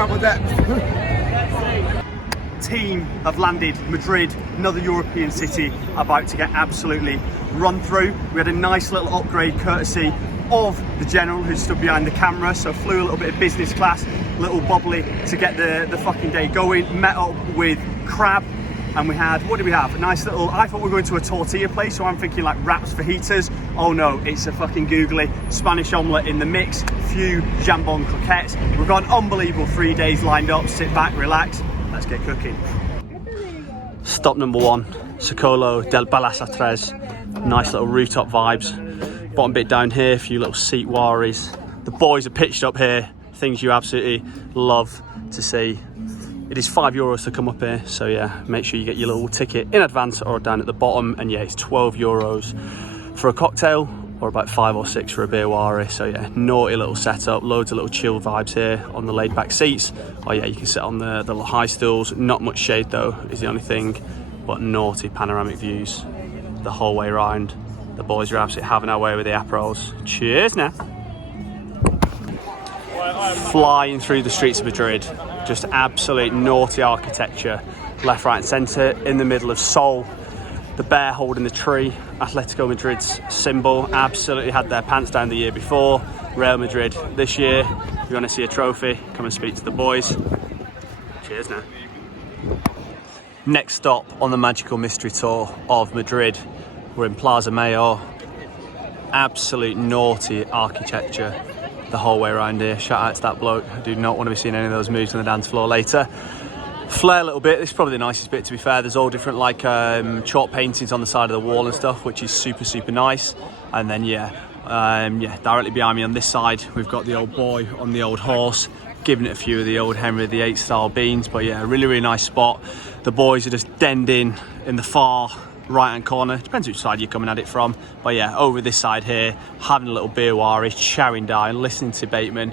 out with that. Team have landed Madrid, another European city, about to get absolutely run through. We had a nice little upgrade courtesy of the general who stood behind the camera, so flew a little bit of business class, little bubbly to get the fucking day going. Met up with Crab, and we had, what did we have? A nice little, I thought we were going to a tortilla place, so I'm thinking like wraps fajitas. Oh no, it's a fucking googly Spanish omelette in the mix, few jambon croquettes. We've got an unbelievable 3 days lined up. Sit back, relax, let's get cooking. Stop number one, Círculo del Palacio Tres. Nice little rooftop vibes. Bottom bit down here, a few little seat waries. The boys are pitched up here, things you absolutely love to see. It is €5 to come up here, so yeah, make sure you get your little ticket in advance or down at the bottom. And yeah, it's €12 for a cocktail, or about 5 or 6 for a beer wari. So yeah, naughty little setup, loads of little chill vibes here on the laid back seats. Oh yeah, you can sit on the little high stools. Not much shade though, is the only thing, but naughty panoramic views the whole way around. The boys are absolutely having our way with the Aperols. Cheers now. Flying through the streets of Madrid, just absolute naughty architecture, left, right and centre, in the middle of Sol, the bear holding the tree, Atletico Madrid's symbol. Absolutely had their pants down the year before. Real Madrid this year. If you want to see a trophy, come and speak to the boys. Cheers now. Next stop on the magical mystery tour of Madrid, we're in Plaza Major. Absolute naughty architecture the whole way around here. Shout out to that bloke. I do not want to be seeing any of those moves on the dance floor later. Flare a little bit. This is probably the nicest bit, to be fair. There's all different like chalk paintings on the side of the wall and stuff, which is super nice. And then directly behind me on this side, we've got the old boy on the old horse, giving it a few of the old Henry VIII style beans. But yeah, really nice spot. The boys are just denned in the far right hand corner, depends which side you're coming at it from, but yeah, over this side here, having a little beer wari, chowing down, listening to Bateman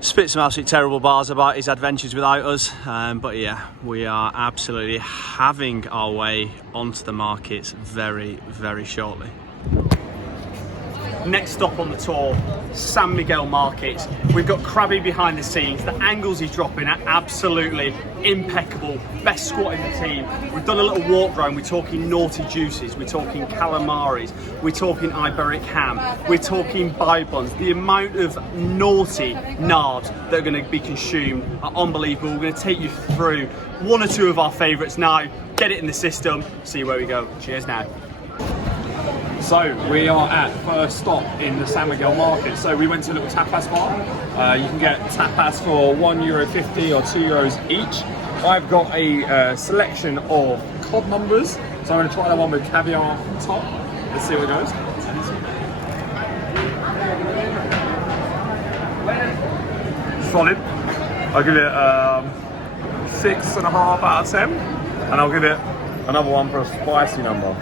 spit some absolutely terrible bars about his adventures without us. But yeah, we are absolutely having our way onto the markets very shortly. Next stop on the tour, San Miguel Markets. We've got Krabby behind the scenes. The angles he's dropping are absolutely impeccable. Best squat in the team. We've done a little walk round. We're talking naughty juices. We're talking calamaris. We're talking Iberic ham. We're talking buns. The amount of naughty narbs that are going to be consumed are unbelievable. We're going to take you through one or two of our favourites now. Get it in the system. See where we go. Cheers now. So we are at first stop in the San Miguel Market. So we went to a little tapas bar. You can get tapas for €1.50 or €2 each. I've got a selection of cod numbers. So I'm going to try the one with caviar on top. Let's see how it goes. Solid. I'll give it 6.5 out of 10. And I'll give it another one for a spicy number.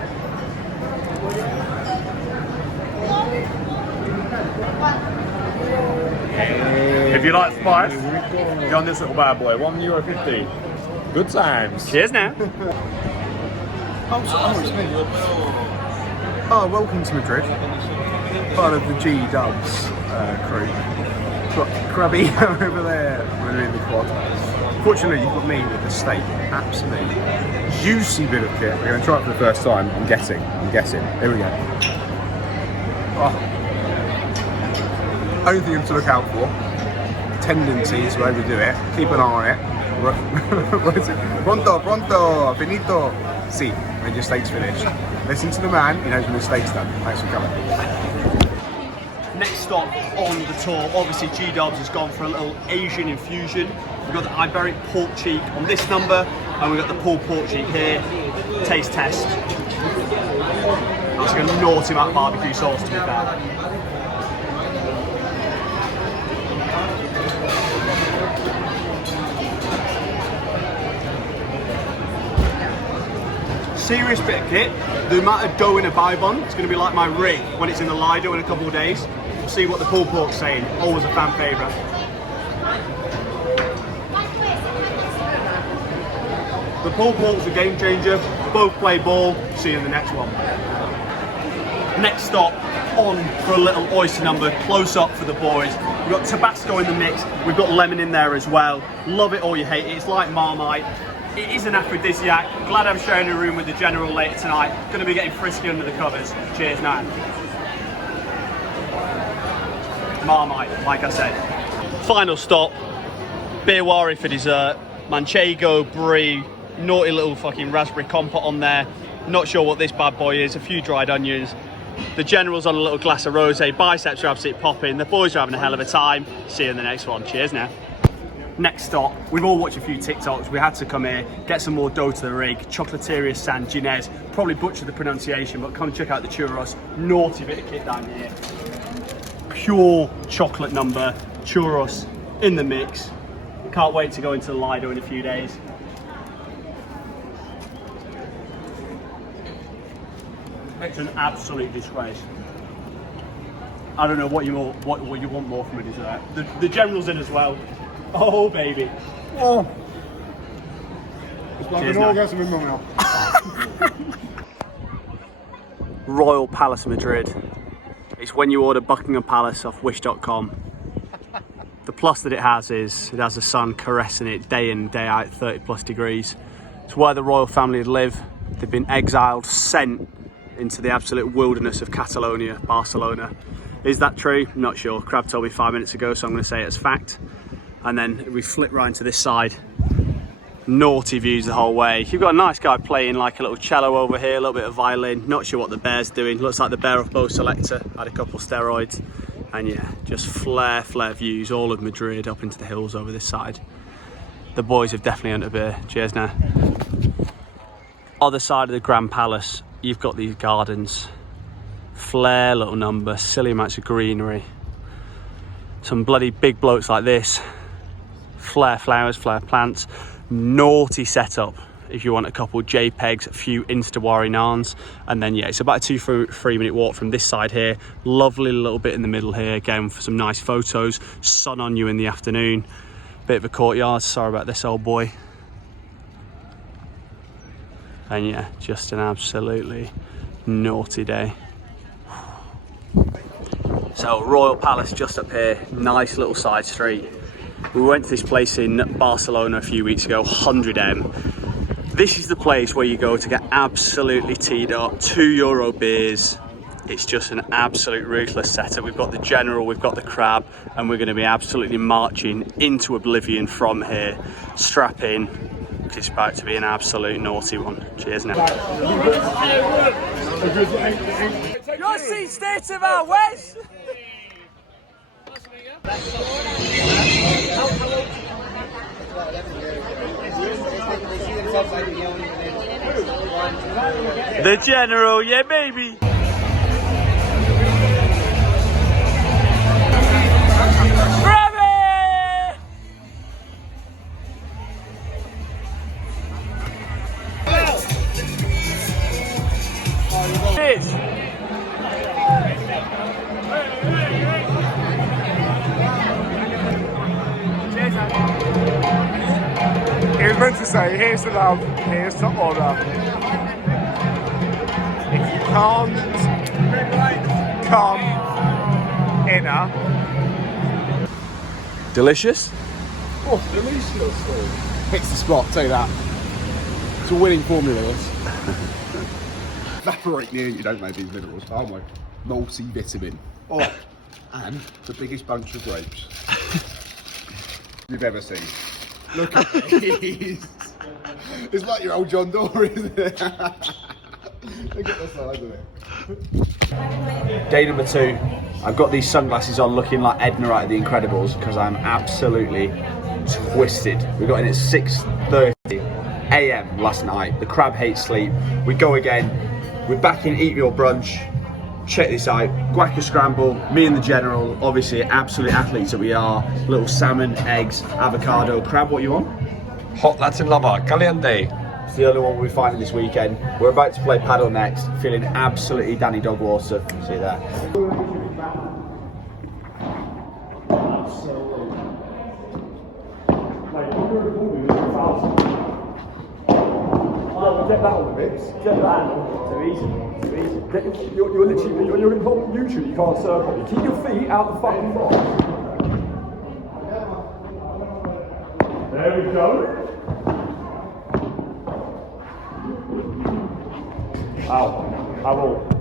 If you like spice, get on this little bad boy, €1.50. Good times. Cheers now. Oh, welcome to Madrid. Part of the G-Dubs crew. Got Krabby over there, we're in the quad. Fortunately, you've got me with the steak. Absolutely juicy bit of kit. We're going to try it for the first time. I'm guessing. Here we go. Oh. Only thing to look out for, tendencies where we do it, keep an eye on it. What is it? Pronto, finito. Si, when your steak's finished. Listen to the man, he knows when the steak's done. Thanks for coming. Next stop on the tour, obviously G-Dubs has gone for a little Asian infusion. We've got the Iberic pork cheek on this number, and we've got the pulled pork cheek here. Taste test. That's like a naughty amount of barbecue sauce, to be fair. Serious bit of kit. The amount of dough in a bun, it's going to be like my rig when it's in the Lido in a couple of days. We'll see what the pulled pork's saying. Always a fan favourite. The pulled pork's a game changer. Both play ball. See you in the next one. Next stop, on for a little oyster number, close up for the boys. We've got Tabasco in the mix, we've got lemon in there as well. Love it or you hate it, it's like Marmite. It is an aphrodisiac. Glad I'm sharing a room with the General later tonight. Gonna be getting frisky under the covers. Cheers now. Marmite, like I said. Final stop, Birwari for dessert. Manchego, brie, naughty little fucking raspberry compote on there. Not sure what this bad boy is, a few dried onions. The General's on a little glass of rosé, biceps are absolutely popping. The boys are having a hell of a time. See you in the next one. Cheers now. Next stop, we've all watched a few TikToks. We had to come here, get some more dough to the rig. Chocolatería San Ginés. Probably butchered the pronunciation, but come check out the churros. Naughty bit of kit down here. Pure chocolate number, churros in the mix. Can't wait to go into the Lido in a few days. It's an absolute disgrace. I don't know what you want more from a dessert. The General's in as well. Oh baby. Oh. It's like Cheers an now. orgasm in my mouth. Royal Palace Madrid. It's when you order Buckingham Palace off wish.com. The plus that it has is it has the sun caressing it day in, day out, 30 plus degrees. It's where the royal family live. They've been exiled, sent into the absolute wilderness of Catalonia, Barcelona. Is that true? Not sure. Crab told me 5 minutes ago, so I'm going to say it's fact. And then we flip right into this side. Naughty views the whole way. You've got a nice guy playing like a little cello over here, a little bit of violin. Not sure what the bear's doing. Looks like the bear off Bow Selector. Had a couple steroids. And yeah, just flare views all of Madrid up into the hills over this side. The boys have definitely earned a beer. Cheers now. Other side of the Grand Palace, you've got these gardens. Flare little number, silly amounts of greenery. Some bloody big blokes like this. Flare flowers, flare plants. Naughty setup if you want a couple JPEGs, a few Insta-Wari Nans, and then yeah, it's about a 2-3 minute walk from this side here. Lovely little bit in the middle here, again for some nice photos. Sun on you in the afternoon. Bit of a courtyard, sorry about this old boy. And yeah, just an absolutely naughty day. So Royal Palace just up here, nice little side street. We went to this place in Barcelona a few weeks ago, 100M. This is the place where you go to get absolutely teed up, €2 beers. It's just an absolute ruthless setup. We've got the General, we've got the Crab, and we're going to be absolutely marching into oblivion from here. Strap in, because it's about to be an absolute naughty one. Cheers now. Your seat stays of our West. The General, yeah baby. Cheers. He was meant to say, here's the love, here's the honour. If you can't come inner. Delicious. Oh, delicious. Hits the spot, tell you that. It's a winning formula, this. Evaporate near you don't make these minerals. Oh my, multivitamin. Oh, and the biggest bunch of grapes you've ever seen. Look at these. It's like your old John Doerr, isn't it? Look at the size of it. Day number 2. I've got these sunglasses on looking like Edna out of The Incredibles because I'm absolutely twisted. We got in at 6:30 AM last night. The Crab hates sleep. We go again. We're back in Eat Your Brunch. Check this out. Guaca scramble, me and the General, obviously absolute athletes that we are. Little salmon, eggs, avocado, crab, what you want? Hot Latin lover, caliente. It's the only one we'll be finding this weekend. We're about to play paddle next, feeling absolutely Danny Dogwater. See you there. Get that on the mix. Get that. Too easy. Too easy. You're literally, you're in whole usually you can't serve properly. Keep your feet out the fucking box. There we go. Ow. Ow.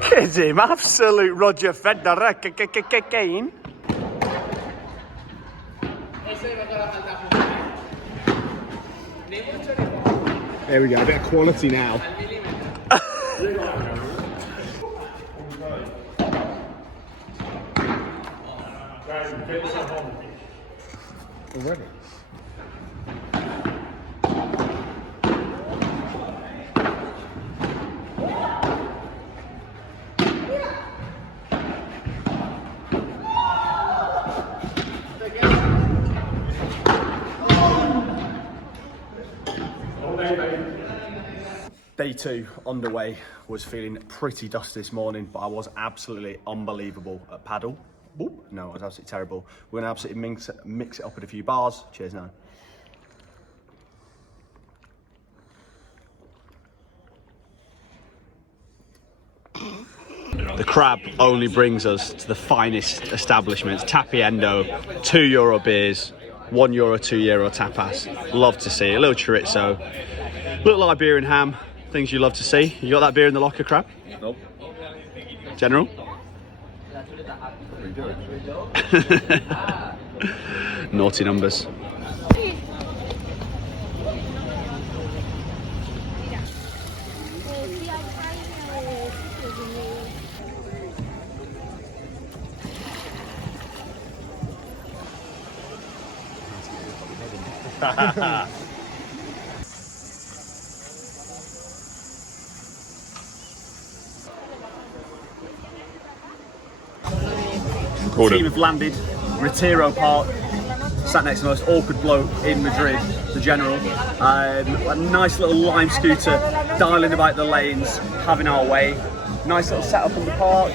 Kids him, absolute Roger Federer, Kane. There we go, a bit of quality now. Already? Day 2 underway. Was feeling pretty dusty this morning, but I was absolutely unbelievable at paddle. Oop, no, I was absolutely terrible. We're gonna absolutely mix it up with a few bars. Cheers now. The crab only brings us to the finest establishments. Tapiendo, €2 beers, €1, €2 tapas. Love to see it. A little chorizo, little Iberian ham. Things you love to see. You got that beer in the locker, crab? Nope. General? Naughty numbers. Team have landed, Retiro Park, sat next to the most awkward bloke in Madrid, the General. A nice little lime scooter, dialing about the lanes, having our way. Nice little setup in the park,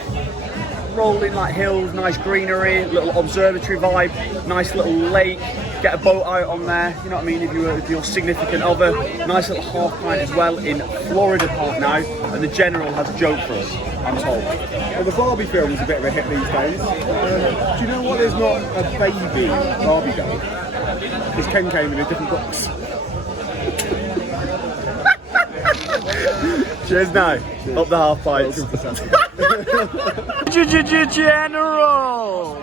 rolling like hills, nice greenery, little observatory vibe, nice little lake. Get a boat out on there, you know what I mean, if you were with your significant other. Nice little half pint as well in Florida Park now, and the General has a joke for us, I'm told. Well, the Barbie film is a bit of a hit these days. Do you know what? There's not a baby Barbie doll. Because Ken came in a different box. Cheers now. Cheers. Up the half pints. General!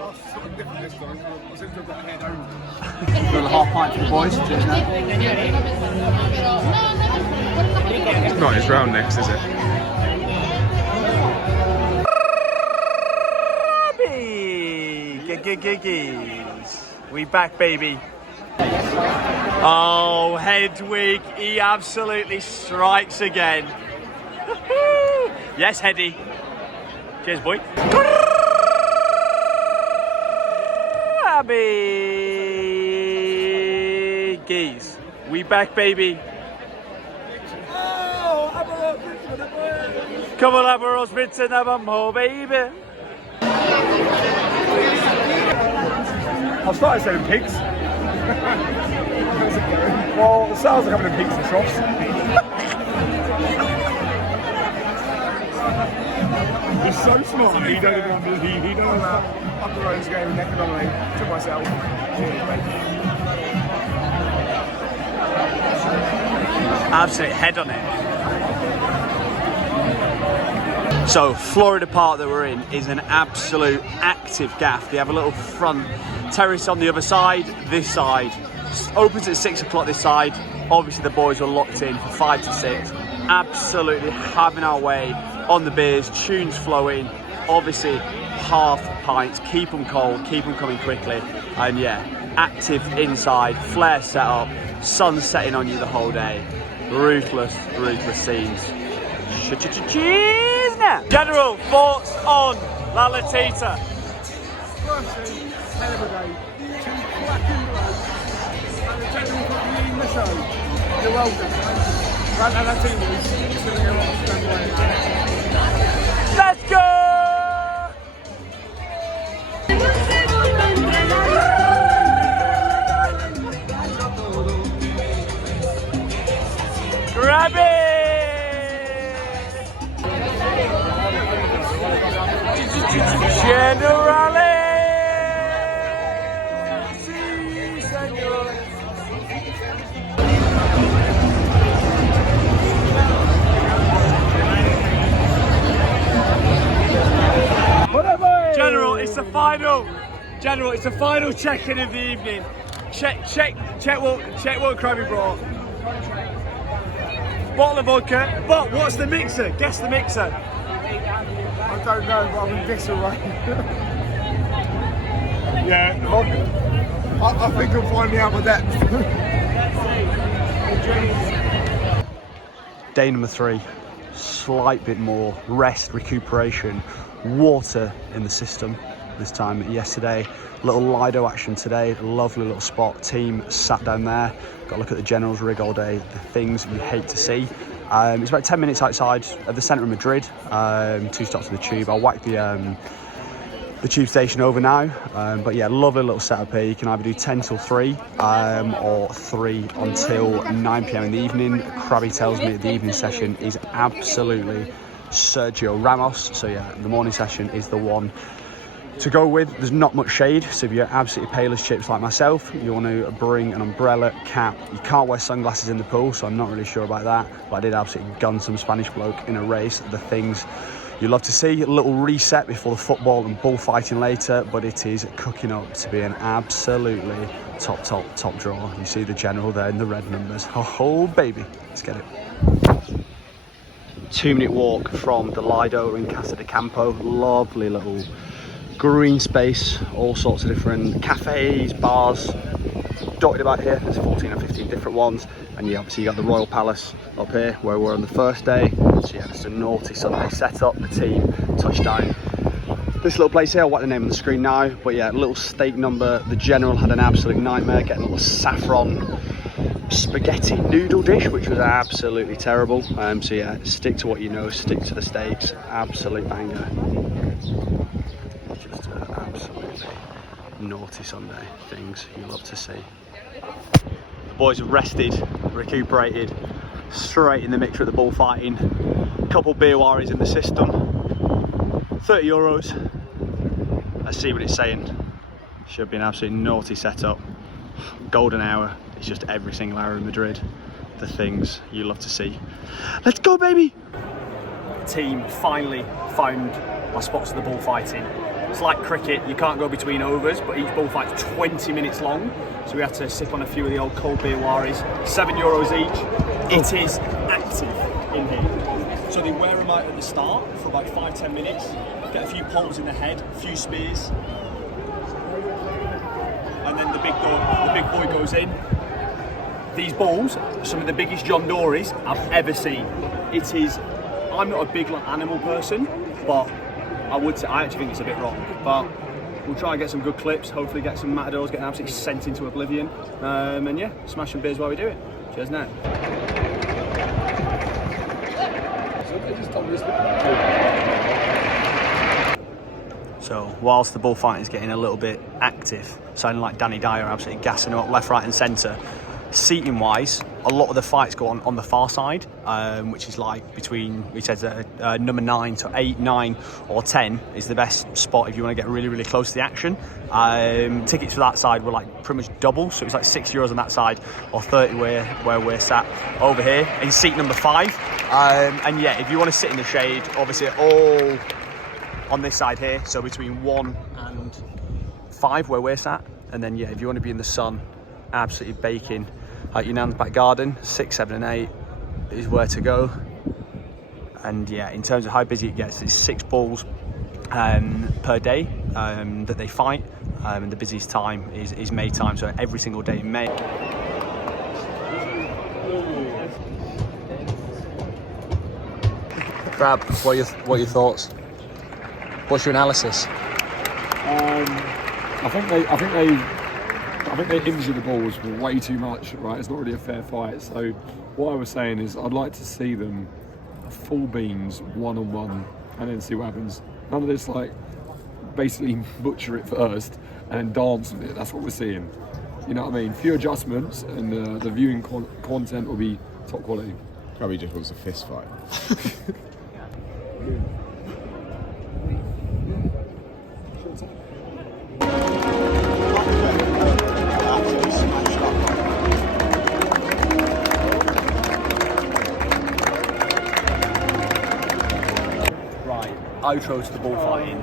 Little half pint for the boys. Cheers now. It's not his round next, is it? We back, baby. Oh, Hedwig, he absolutely strikes again. Yes, Heady. Cheers, boy. Geese. We back, baby. Come on, Aperol Spritz and have a more, baby. I started selling pigs. Well, the sales are coming in peaks and troughs. He's so smart. He don't know that up the road's game and economically to myself. Cheers, mate. Absolute head on it. So Florida Park that we're in is an absolute active gaff. They have a little front terrace on the other side. This side opens at 6 o'clock this side. Obviously the boys were locked in from 5 to 6. Absolutely having our way on the beers, tunes flowing, obviously half pints, keep them cold, keep them coming quickly, and yeah, active inside, flare set up, sun setting on you the whole day, ruthless scenes. Cheers now! General, thoughts on La Latita? Firstly, hell of a day. Two cracking blokes, and the general got me in the show. You're welcome. And Latinas, it's going to go off the way. Let's go! Grab it! Generale! Si, senor! General, it's the final. General, it's the final check-in of the evening. Check what Krabby brought. Bottle of vodka, but what's the mixer? Guess the mixer. I don't know, but I'm in disarray. Yeah. I think I'll find me out with that. Day number 3, slight bit more rest, recuperation, water in the system this time yesterday. Little Lido action today, lovely little spot. Team sat down there, got a look at the General's rig all day, the things you hate to see. It's about 10 minutes outside of the centre of Madrid, 2 stops on the tube. I'll whack the tube station over now, but yeah, lovely little setup here. You can either do 10 till 3 or 3 until 9 p.m. in the evening. Krabby tells me the evening session is absolutely Sergio Ramos, so yeah, the morning session is the one to go with. There's not much shade, so if you're absolutely pale as chips like myself, you want to bring an umbrella, cap. You can't wear sunglasses in the pool, so I'm not really sure about that, but I did absolutely gun some Spanish bloke in a race. The things you love to see. A little reset before the football and bullfighting later, but it is cooking up to be an absolutely top draw. You see the General there in the red numbers. Oh baby, let's get it. 2-minute walk from the Lido in Casa de Campo. Lovely little green space, all sorts of different cafes, bars dotted about here. There's 14 or 15 different ones, and yeah, obviously you got the Royal Palace up here where we're on the first day. So yeah, it's a naughty Sunday setup. The team touched down this little place here. I'll whack the name on the screen now, but yeah, little steak number. The General had an absolute nightmare getting a little saffron spaghetti noodle dish, which was absolutely terrible. So yeah, stick to what you know, stick to the steaks. Absolute banger. Just absolutely naughty Sunday things you love to see. The boys have rested, recuperated, straight in the mixer at the bullfighting. Couple beer warriors in the system. €30. Let's see what it's saying. Should be an absolute naughty setup. Golden hour. It's just every single hour in Madrid. The things you love to see. Let's go, baby! The team finally found my spots at the bullfighting. It's like cricket, you can't go between overs, but each bullfight's 20 minutes long. So we had to sip on a few of the old cold beer waris. €7 each. It is active in here. So they wear them out at the start for about 5-10 minutes. Get a few poles in the head, a few spears. And then the big boy goes in. These balls are some of the biggest John Dories I've ever seen. It is, I'm not a big animal person, but I actually think it's a bit wrong. But we'll try and get some good clips, hopefully get some matadors getting absolutely sent into oblivion. And yeah, smash some beers while we do it. Cheers now. So whilst the bullfighting is getting a little bit active, sounding like Danny Dyer absolutely gassing up left, right and centre, seating wise, a lot of the fights go on the far side, which is like between, we said number 9 to 8, 9 or 10 is the best spot if you want to get really, really close to the action. Tickets for that side were like pretty much double, so it was like €6 on that side or 30 where we're sat over here in seat number 5. And yeah, if you want to sit in the shade, obviously all on this side here, so between 1 and 5 where we're sat, and then yeah, if you want to be in the sun, absolutely baking out your nan's back garden, 6, 7 and 8 is where to go. And yeah, in terms of how busy it gets, it's 6 balls per day that they fight, and the busiest time is May time, so every single day in May. Crab, what are your thoughts? What's your analysis? I think they injure the balls way too much, right? It's not really a fair fight. So what I was saying is I'd like to see them full beans, one-on-one, and then see what happens. None of this like basically butcher it first and then dance with it. That's what we're seeing. You know what I mean? Few adjustments and the viewing content will be top quality. Probably just wants a fist fight. Outro to the bullfighting.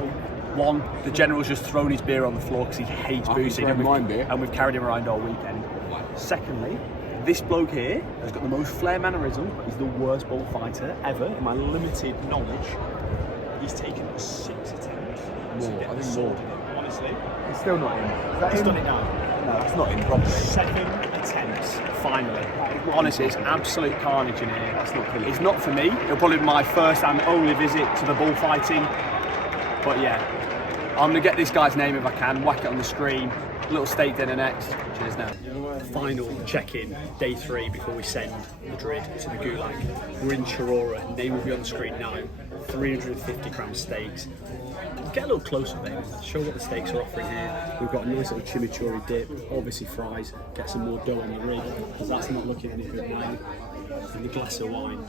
One, the general's just thrown his beer on the floor because he hates boozing, and we've carried him around all weekend. Secondly, this bloke here has got the most flair mannerism, but he's the worst bullfighter ever, in my limited knowledge. He's taken 6 attempts to get the sword in it, honestly. It's still not in. He's done it now. No, it's not in properly. 7 attempts, finally. Honestly, it's absolute carnage in here. That's not it's not for me. It'll probably be my first and only visit to the bullfighting. But yeah, I'm gonna get this guy's name if I can, whack it on the screen. Little steak dinner next. Cheers now. Final check-in, day 3 before we send Madrid to the Gulag. We're in Charrua, name will be on the screen now. 350-gram steaks. Get a little closer, baby. Show what the steaks are offering here. We've got a nice little chimichurri dip, obviously fries. Get some more dough on the rig, because that's not looking any good, mate. And the glass of wine.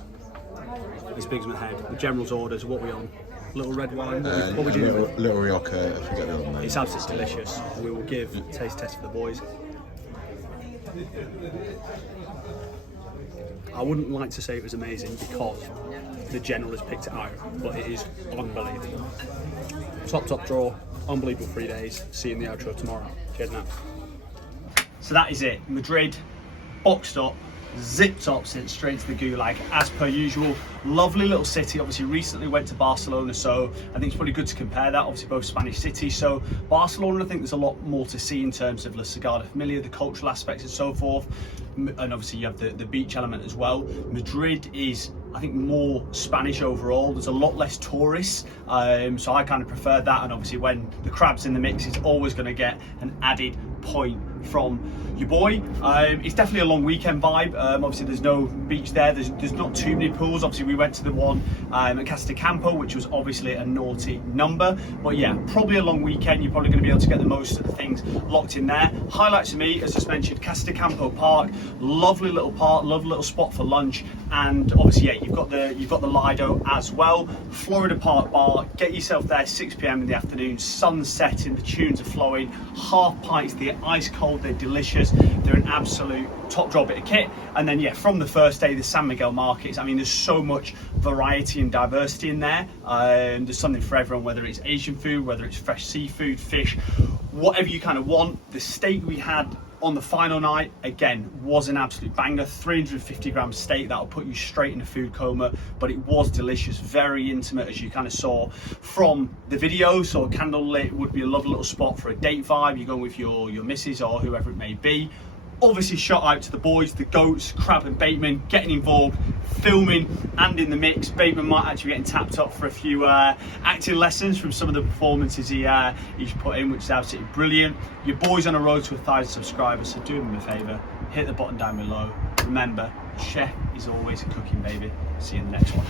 As big as my head. The general's orders, what are we on? Little red wine, what would you do? Little Rioja, if you get the other name. It's absolutely delicious. We will give a taste test for the boys. I wouldn't like to say it was amazing because the general has picked it out, but it is unbelievable. Top draw, unbelievable 3 days. See you in the outro tomorrow. Cheers now. So that is it. Madrid, boxed up, zipped up since straight to the Gulag as per usual. Lovely little city. Obviously recently went to Barcelona, so I think it's probably good to compare that. Obviously both Spanish cities. So Barcelona, I think there's a lot more to see in terms of La Sagrada Familia, the cultural aspects and so forth, and obviously you have the beach element as well. Madrid is, I think, more Spanish overall. There's a lot less tourists, so I kind of prefer that. And obviously when the crab's in the mix, it's always going to get an added point from your boy. It's definitely a long weekend vibe. Obviously there's no beach there, there's not too many pools. Obviously we went to the one at Casa de Campo, which was obviously a naughty number, but yeah, probably a long weekend. You're probably going to be able to get the most of the things locked in there. Highlights for me, as just mentioned, Casa de Campo Park, lovely little park, lovely little spot for lunch, and obviously yeah, you've got the Lido as well. Florida Park Bar, get yourself there 6 p.m. in the afternoon, sun setting, the tunes are flowing, half pints, they're ice cold, they're delicious, they're an absolute top draw bit of kit. And then yeah, from the first day, the San Miguel Markets, I mean, there's so much variety and diversity in there. There's something for everyone, whether it's Asian food, whether it's fresh seafood, fish, whatever you kind of want. The steak we had on the final night, again, was an absolute banger. 350-gram steak, that'll put you straight in a food coma, but it was delicious, very intimate, as you kind of saw from the video. So candlelit would be a lovely little spot for a date vibe. You're going with your missus or whoever it may be. Obviously shout out to the boys, the goats, Crab and Bateman, getting involved, filming and in the mix. Bateman might actually be getting tapped up for a few acting lessons from some of the performances he's put in, which is absolutely brilliant. Your boy's on a road to 1,000 subscribers, so do him a favour, hit the button down below. Remember, chef is always a cooking baby. See you in the next one.